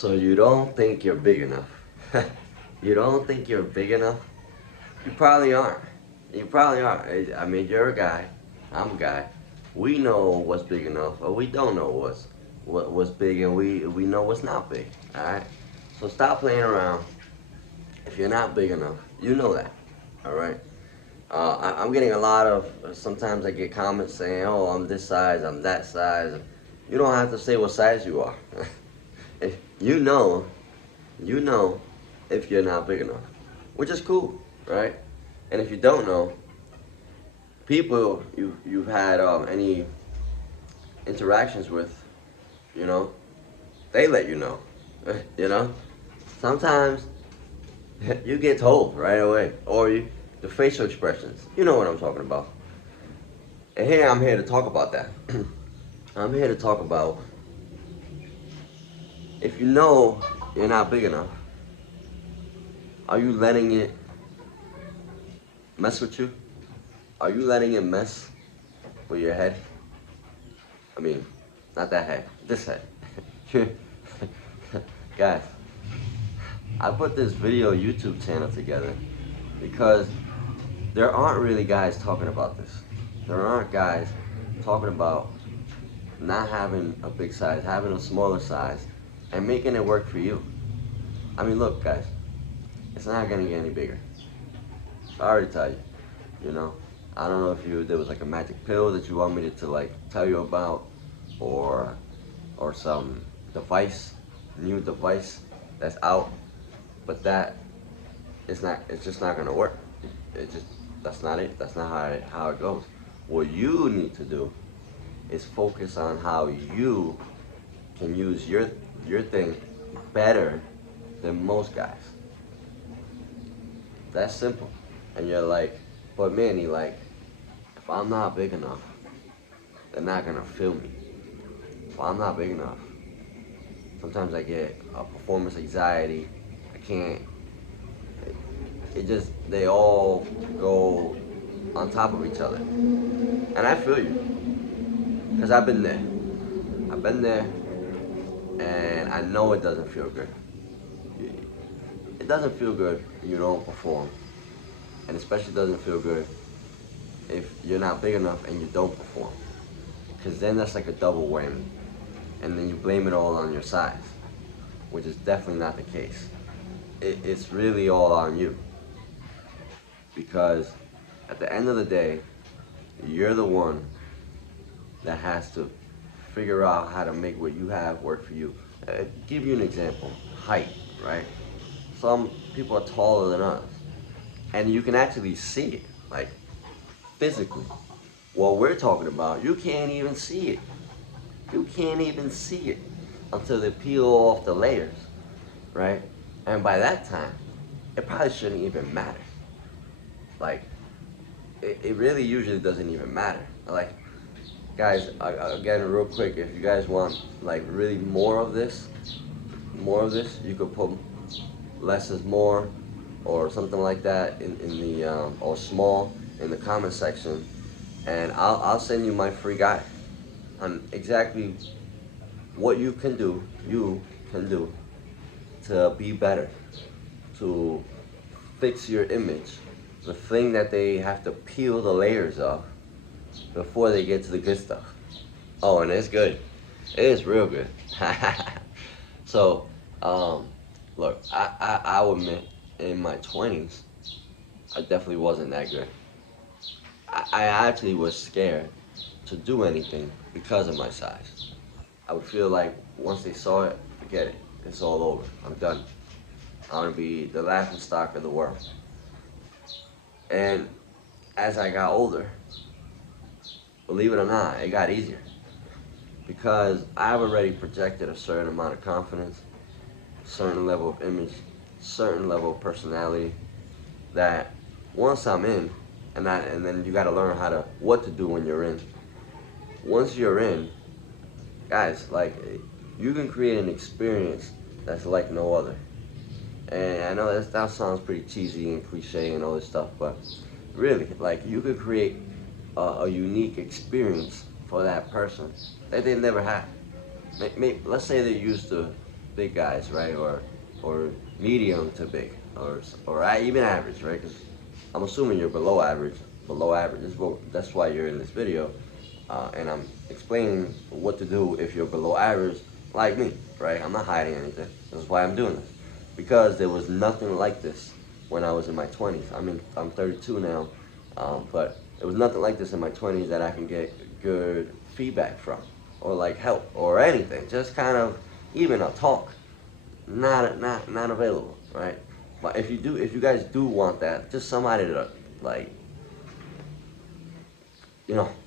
So you don't think you're big enough. You don't think you're big enough? You probably aren't. You probably aren't. I mean, you're a guy. I'm a guy. We know what's big enough, or we don't know what's big, and we know what's not big. All right. So stop playing around. If you're not big enough, you know that. All right. I'm getting a lot of. Sometimes I get comments saying, "Oh, I'm this size. I'm that size." You don't have to say what size you are. If you know, you know if you're not big enough, which is cool, right? And if you don't know, people you've had any interactions with, you know, they let you know. You know, sometimes you get told right away, or the facial expressions. You know what I'm talking about. And here I'm here to talk about that. I'm here to talk about if you know you're not big enough, are you letting it mess with you? Are you letting it mess with your head? I mean, not that head, this head. Guys, I put this video YouTube channel together because there aren't really guys talking about this. There aren't guys talking about not having a big size, having a smaller size, and making it work for you. I mean, look, guys, it's not gonna get any bigger. I already tell you, you know. I don't know if there was like a magic pill that you want me to like tell you about, or some device, new device that's out, but it's just not gonna work. That's not it. That's not how it goes. What you need to do is focus on how you can use your thing better than most guys. That's simple. And you're like, but Manny, like, if I'm not big enough, they're not gonna feel me. If I'm not big enough, sometimes I get a performance anxiety. I can't. It just they all go on top of each other, and I feel you, cause I've been there. I've been there, and I know it doesn't feel good. It doesn't feel good when you don't perform, and especially doesn't feel good if you're not big enough and you don't perform, because then that's like a double whammy, and then you blame it all on your size, which is definitely not the case. It's really all on you, because at the end of the day, you're the one that has to figure out how to make what you have work for you. Give you an example, height, right? Some people are taller than us, and you can actually see it, like physically. What we're talking about, you can't even see it. You can't even see it until they peel off the layers, right? And by that time, it probably shouldn't even matter. Like, it really usually doesn't even matter. Like, guys, again, real quick, if you guys want like really more of this, you could put less is more, or something like that in the or small in the comment section, and I'll send you my free guide on exactly what you can do to be better, to fix your image, the thing that they have to peel the layers of before they get to the good stuff. Oh, and it's good. It is real good. So, look, I'll admit, in my 20s, I definitely wasn't that good. I actually was scared to do anything because of my size. I would feel like once they saw it, forget it. It's all over. I'm done. I'm gonna be the laughing stock of the world. And as I got older, believe it or not, it got easier, because I've already projected a certain amount of confidence, certain level of image, certain level of personality, that once I'm in, and then you got to learn what to do when you're in. Once you're in, guys, like, you can create an experience that's like no other. And I know that sounds pretty cheesy and cliche and all this stuff, but really, like, you could create a unique experience for that person that they never had. Let's say they're used to big guys, right? Or medium to big, or even average, right? Because I'm assuming you're below average. Below average. That's why you're in this video, and I'm explaining what to do if you're below average, like me, right? I'm not hiding anything. That's why I'm doing this, because there was nothing like this when I was in my 20s. I'm 32 now, but there was nothing like this in my 20s that I can get good feedback from, or like help, or anything. Just kind of even a talk, not available, right? But if you guys do want that, just somebody to like,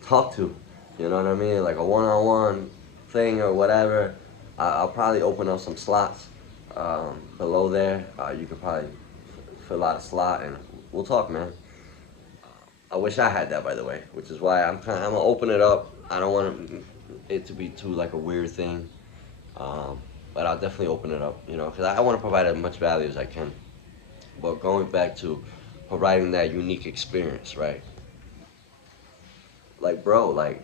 talk to. You know what I mean? Like a one-on-one thing or whatever. I'll probably open up some slots below there. You could probably fill out a slot and we'll talk, man. I wish I had that, by the way, which is why I'm gonna open it up. I don't want it to be too like a weird thing, um, but I'll definitely open it up, because I want to provide as much value as I can. But going back to providing that unique experience, right? Like, bro, like,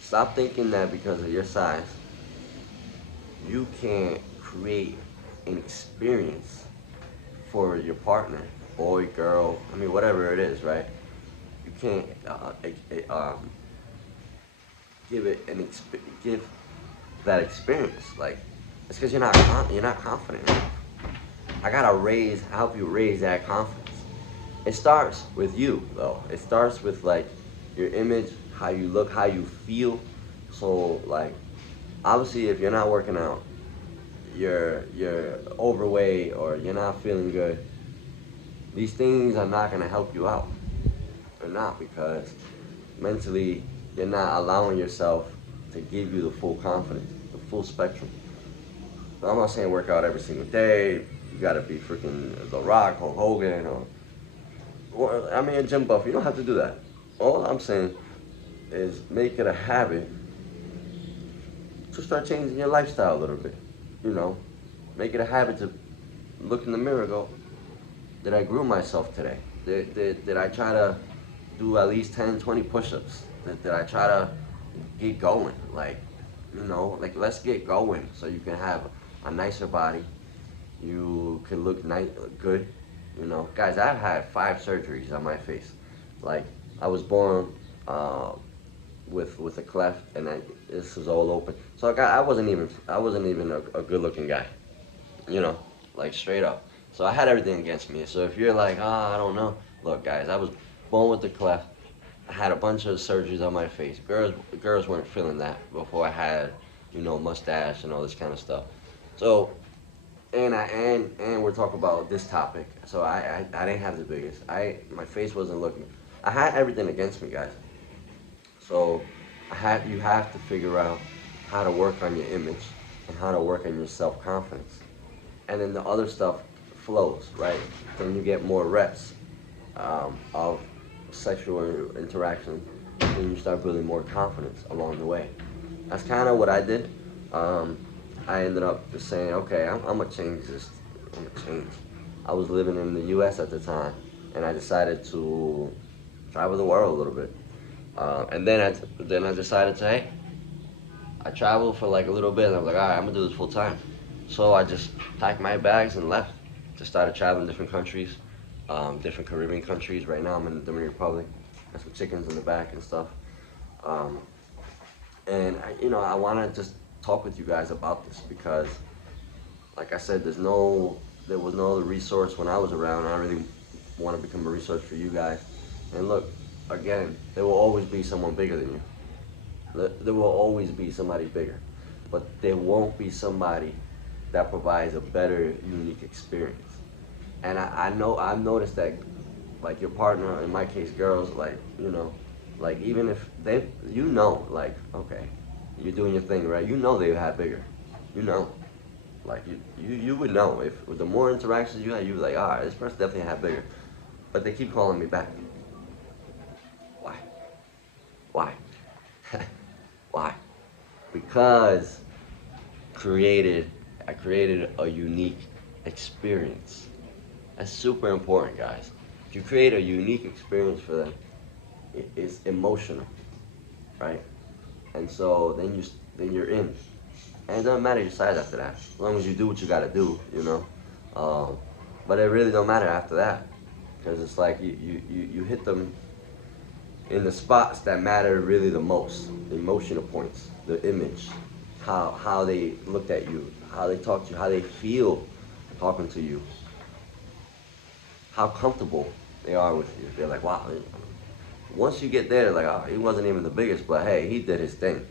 stop thinking that because of your size, you can't create an experience for your partner, boy, girl, whatever it is, right? You can't give that experience. Like, it's because you're not confident. I gotta help you raise that confidence. It starts with you, though. It starts with like your image, how you look, how you feel. So like, obviously, if you're not working out, you're overweight, or you're not feeling good, these things are not gonna help you out. They're not, because mentally you're not allowing yourself to give you the full confidence, the full spectrum. I'm not saying work out every single day. You gotta be freaking The Rock, Hulk Hogan, or a gym buff. You don't have to do that. All I'm saying is make it a habit to start changing your lifestyle a little bit. You know, make it a habit to look in the mirror and go, did I groom myself today? Did I try to do at least 10, 20 push-ups? Did I try to get going? Like let's get going so you can have a nicer body. You can look good. Guys, I've had 5 surgeries on my face. Like, I was born with a cleft, and this is all open. So I wasn't even a good-looking guy. Like, straight up. So I had everything against me. So if you're like, I don't know, look, guys, I was born with a cleft. I had a bunch of surgeries on my face. Girls weren't feeling that before I had, mustache and all this kind of stuff. So, and we're talking about this topic. So I didn't have the biggest. My face wasn't looking. I had everything against me, guys. So you have to figure out how to work on your image and how to work on your self-confidence. And then the other stuff flows, right? Then you get more reps of sexual interaction, and you start building more confidence along the way. That's kind of what I did. I ended up just saying, okay, I'm gonna change this. I'm gonna change. I was living in the U.S. at the time, and I decided to travel the world a little bit. And then I decided to, hey, I traveled for like a little bit, and I was like, all right, I'm gonna do this full time. So I just packed my bags and left. Just started traveling different countries, different Caribbean countries. Right now I'm in the Dominican Republic. Got some chickens in the back and stuff. And I want to just talk with you guys about this because, like I said, there was no other resource when I was around. I really want to become a resource for you guys. And look, again, there will always be someone bigger than you. There will always be somebody bigger, but there won't be somebody that provides a better, unique experience. And I know I've noticed that, like your partner, in my case, girls, like even if like, okay, you're doing your thing, right? They had bigger. Like you would know if with the more interactions you had, you'd be like, all right, this person definitely had bigger. But they keep calling me back. Why? Why? Why? Because I created a unique experience. That's super important, guys. If you create a unique experience for them, it's emotional, right? And so then you're in. and it doesn't matter your size after that, as long as you do what you gotta do, you know. Um, but it really don't matter after that, because it's like you hit them in the spots that matter really the most, the emotional points, the image, how they looked at you, how they talk to you, how they feel talking to you, how comfortable they are with you. They're like, wow. Once you get there, like, oh, he wasn't even the biggest, but hey, he did his thing.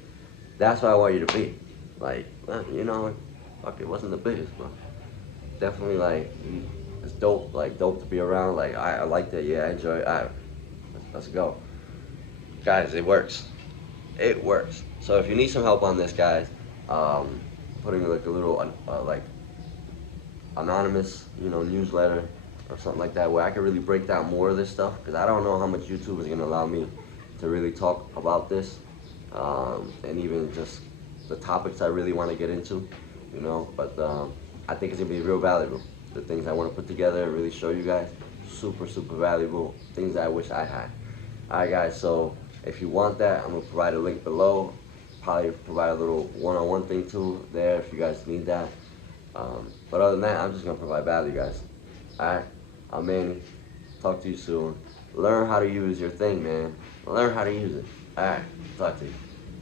That's what I want you to be. Like, well, you know, fuck, it wasn't the biggest, but definitely like, it's dope. Like, dope to be around. Like, I like that. Yeah, I enjoy it. Let's go, guys. It works. It works. So if you need some help on this, guys, um, putting like a little like anonymous, you know, newsletter or something like that, where I can really break down more of this stuff, because I don't know how much YouTube is gonna allow me to really talk about this, and even just the topics I really want to get into, you know. But I think it's gonna be real valuable. The things I want to put together and really show you guys, super super valuable things I wish I had. All right, guys. So if you want that, I'm gonna provide a link below. Probably provide a little one-on-one thing too there if you guys need that. But other than that, I'm just gonna provide value, guys. Alright? I'm Manny. Talk to you soon. Learn how to use your thing, man. Learn how to use it. Alright, talk to you.